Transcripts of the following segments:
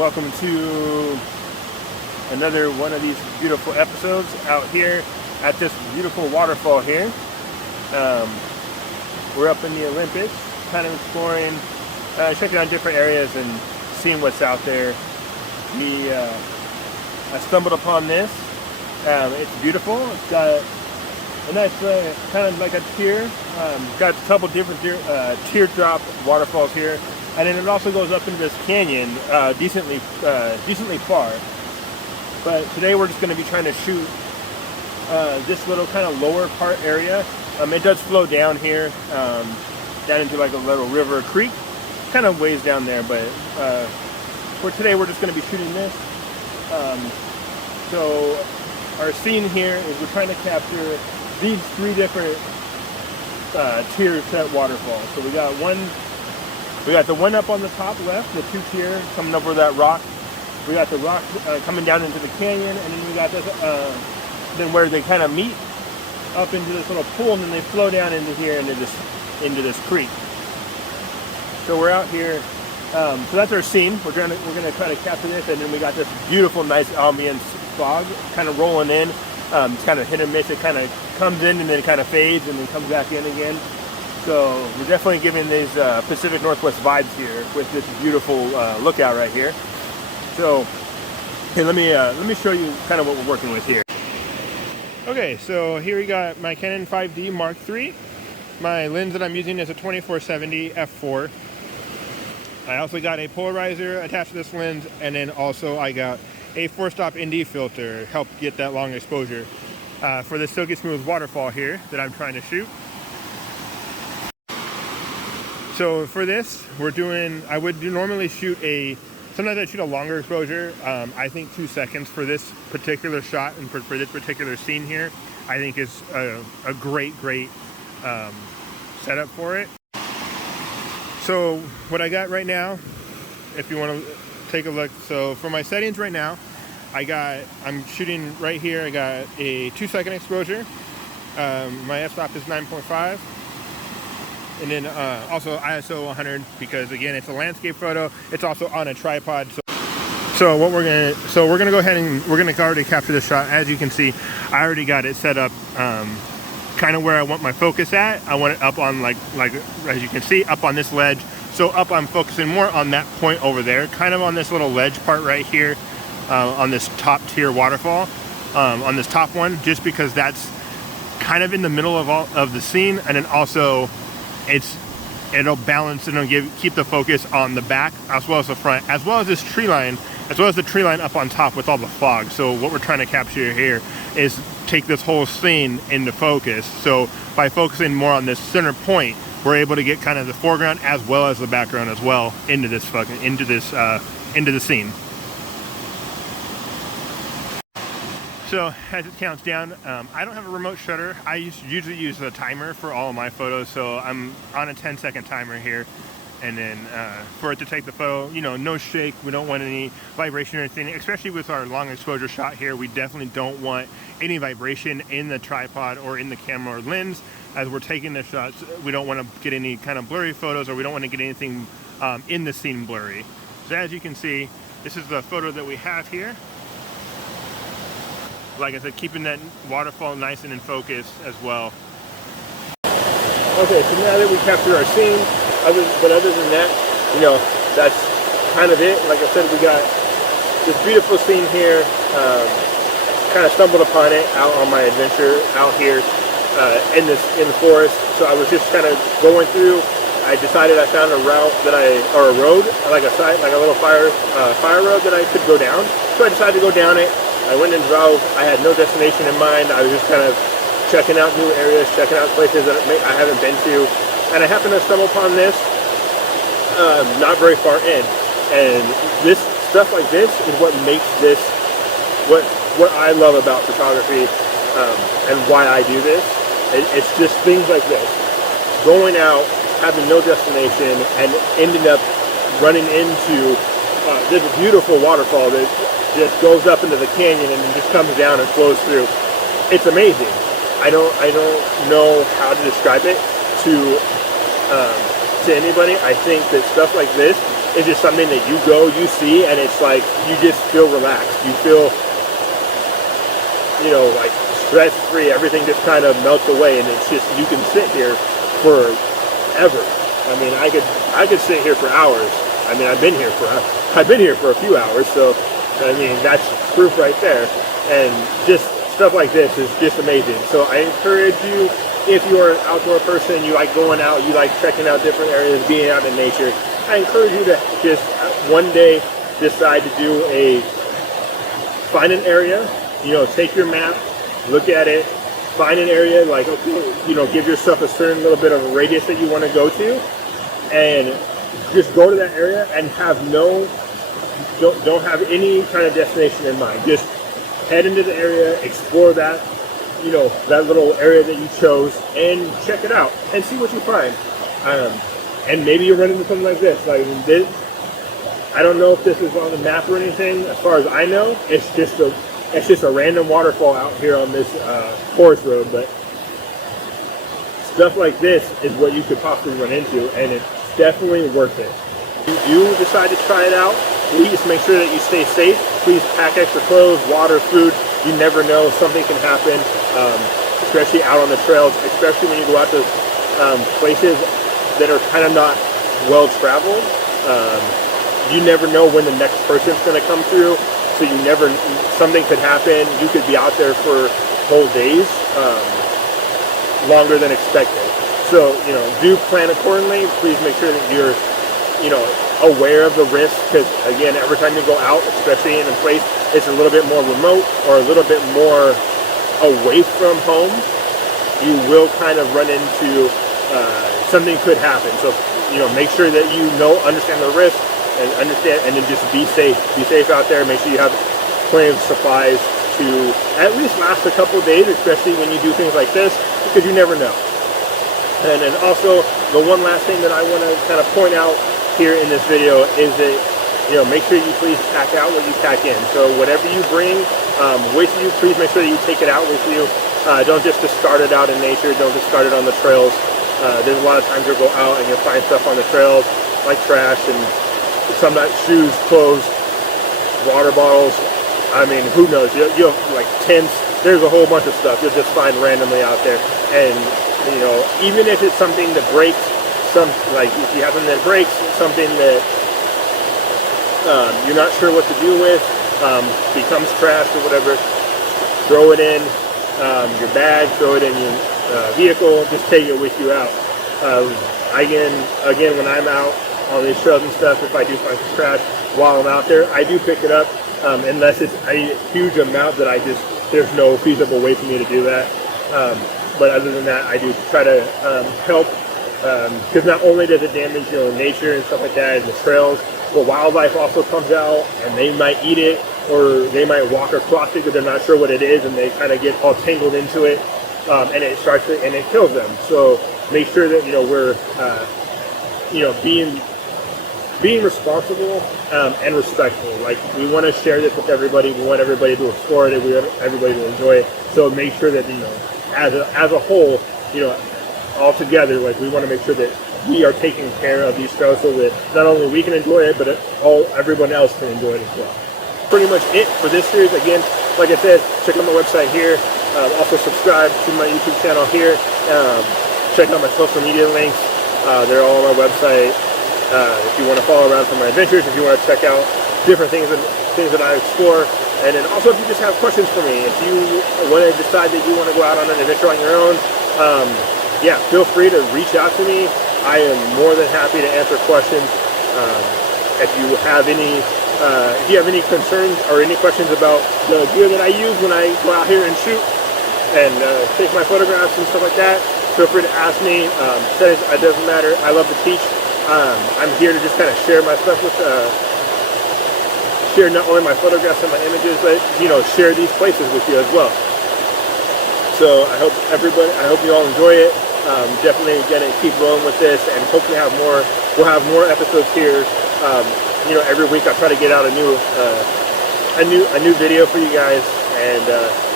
welcome to another one of these beautiful episodes out here at this beautiful waterfall here. We're up in the Olympics, kind of exploring, checking out different areas and seeing what's out there. I stumbled upon this. It's beautiful. It's got a nice kind of like a tier. Got a couple different teardrop waterfalls here, and then it also goes up into this canyon decently far. But today we're just going to be trying to shoot this little kind of lower part area. It does flow down here, down into like a little river creek, kind of ways down there. But for today we're just going to be shooting this. So our scene here is we're trying to capture these three different tier set waterfalls. So we got the one up on the top left, the two tier coming over that rock. We got the rock coming down into the canyon, and then we got this, then where they kind of meet up into this little pool, and then they flow down into here into this creek. So we're out here. So that's our scene. We're gonna try to capture this, and then we got this beautiful, nice ambience fog kind of rolling in. It's kind of hit and miss. It kind of comes in and then it kind of fades and then comes back in again. So we're definitely giving these Pacific Northwest vibes here with this beautiful lookout right here. So here, let me show you kind of what we're working with here. Okay, so here we got my Canon 5D Mark III. My lens that I'm using is a 24-70 f4. I also got a polarizer attached to this lens, and then also I got a 4-stop ND filter, help get that long exposure for the silky smooth waterfall here that I'm trying to shoot. So for this, I would normally shoot sometimes I shoot a longer exposure. I think 2 seconds for this particular shot and for this particular scene here, I think is a great setup for it. So what I got right now, if you want to take a look, so for my settings right now, I'm shooting right here. I got a 2-second exposure. My f-stop is 9.5. And then also ISO 100, because again, it's a landscape photo. It's also on a tripod. So we're gonna go ahead and we're gonna already capture this shot. As you can see, I already got it set up kind of where I want my focus at. I want it up on like as you can see, up on this ledge. So up, I'm focusing more on that point over there, kind of on this little ledge part right here, on this top tier waterfall, on this top one, just because that's kind of in the middle of the scene, and then also it'll balance and it'll keep the focus on the back as well as the front, as well as this tree line, as well as the tree line up on top with all the fog. So what we're trying to capture here is take this whole scene into focus. So by focusing more on this center point, we're able to get kind of the foreground as well as the background as well into the scene. So as it counts down, I don't have a remote shutter. I usually use a timer for all of my photos, so I'm on a 10-second timer here. And then for it to take the photo, no shake. We don't want any vibration or anything, especially with our long exposure shot here. We definitely don't want any vibration in the tripod or in the camera or lens as we're taking the shots. We don't want to get any kind of blurry photos, or we don't want to get anything in the scene blurry. So as you can see, this is the photo that we have here. Like I said, keeping that waterfall nice and in focus as well. Okay, so now that we captured our scene, other than that, that's kind of it. Like I said, we got this beautiful scene here. Kind of stumbled upon it out on my adventure out here in the forest. So I was just kind of going through. I decided I found a route or a road, like a little fire road that I could go down. So I decided to go down it. I went and drove. I had no destination in mind. I was just kind of checking out new areas, checking out places that I haven't been to. And I happened to stumble upon this not very far in. And this stuff like this is what makes this what I love about photography and why I do this. It's just things like this. Going out, having no destination, and ending up running into this beautiful waterfall that just goes up into the canyon and then just comes down and flows through. It's amazing. I don't know how to describe it to anybody. I think that stuff like this It's just something that you go, you see, and it's like you just feel relaxed. You feel, you know, like stress free. Everything just kind of melts away, and it's just, you can sit here forever. I mean, I could sit here for hours. I mean, I've been here for a few hours, so I mean, that's proof right there. And just stuff like this is just amazing. So I encourage you, if you're an outdoor person, you like going out, you like checking out different areas, being out in nature, I encourage you to just one day decide to find an area, you know, take your map, look at it, find an area, like, okay, you know, give yourself a certain little bit of a radius that you want to go to, and just go to that area and don't have any kind of destination in mind. Just head into the area, explore that, you know, that little area that you chose, and check it out and see what you find. And maybe you run into something like this. Like this, I don't know if this is on the map or anything. As far as I know, it's just a random waterfall out here on this forest road. But stuff like this is what you could possibly run into, and it's definitely worth it. If you do decide to try it out, please make sure that you stay safe. Please pack extra clothes, water, food. You never know, something can happen, especially out on the trails, especially when you go out to places that are kind of not well traveled. You never know when the next person's going to come through, so something could happen. You could be out there for whole days, longer than expected. So, you know, do plan accordingly. Please make sure that you're, you know, aware of the risk, because again, every time you go out, especially in a place it's a little bit more remote or a little bit more away from home, you will kind of run into something could happen. So, you know, make sure that you understand the risk, and then just be safe. Be safe out there. Make sure you have plenty of supplies to at least last a couple of days, especially when you do things like this, because you never know. And then also, the one last thing that I want to kind of point out here in this video is that, you know, make sure you please pack out what you pack in. So whatever you bring with you, please make sure that you take it out with you. Don't just discard it out in nature. Don't discard it on the trails. There's a lot of times you'll go out and you'll find stuff on the trails like trash and sometimes shoes, clothes, water bottles. I mean, who knows? You'll like tents. There's a whole bunch of stuff you'll just find randomly out there. And you know, even if it's something that breaks, like if you have something that breaks, something that you're not sure what to do with, becomes trash or whatever, throw it in your bag, throw it in your vehicle, just take it with you out. Again, when I'm out on these trails and stuff, if I do find some trash while I'm out there, I do pick it up, unless it's a huge amount that there's no feasible way for me to do that. But other than that, I do try to help, because not only does it damage, you know, nature and stuff like that and the trails, but wildlife also comes out and they might eat it, or they might walk across it because they're not sure what it is, and they kind of get all tangled into it, and it kills them. So make sure that, you know, we're you know, being responsible and respectful. Like, we want to share this with everybody. We want everybody to explore it. We want everybody to enjoy it. So make sure that, you know, as a whole, you know, all together, like, we want to make sure that we are taking care of these trails so that not only we can enjoy it, but everyone else can enjoy it as well. Pretty much it for this series. Again, like I said, check out my website here. Also subscribe to my YouTube channel here. Check out my social media links. They're all on my website. If you want to follow around for my adventures, if you want to check out different things that I explore, and then also if you just have questions for me, if you want to decide that you want to go out on an adventure on your own, yeah, feel free to reach out to me. I am more than happy to answer questions. If you have any concerns or any questions about the gear that I use when I go out here and shoot and take my photographs and stuff like that, feel free to ask me. It doesn't matter. I love to teach. I'm here to just kind of share my stuff with, share not only my photographs and my images, but, you know, share these places with you as well. So I hope you all enjoy it. Definitely gonna keep rolling with this, and hopefully we'll have more episodes here. You know, every week I try to get out a new video for you guys, and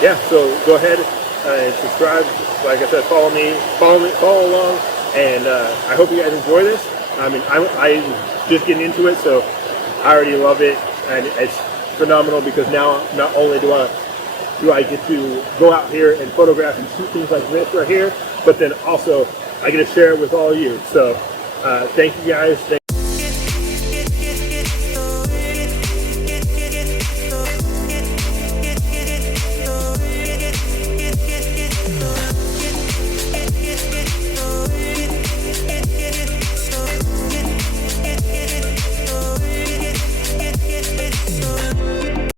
yeah, so go ahead and subscribe. Like I said, follow along, and I hope you guys enjoy this. I mean, I just getting into it, so I already love it, and it's phenomenal because now not only do I get to go out here and photograph and shoot things like this right here, but then also I get to share it with all you. So thank you guys.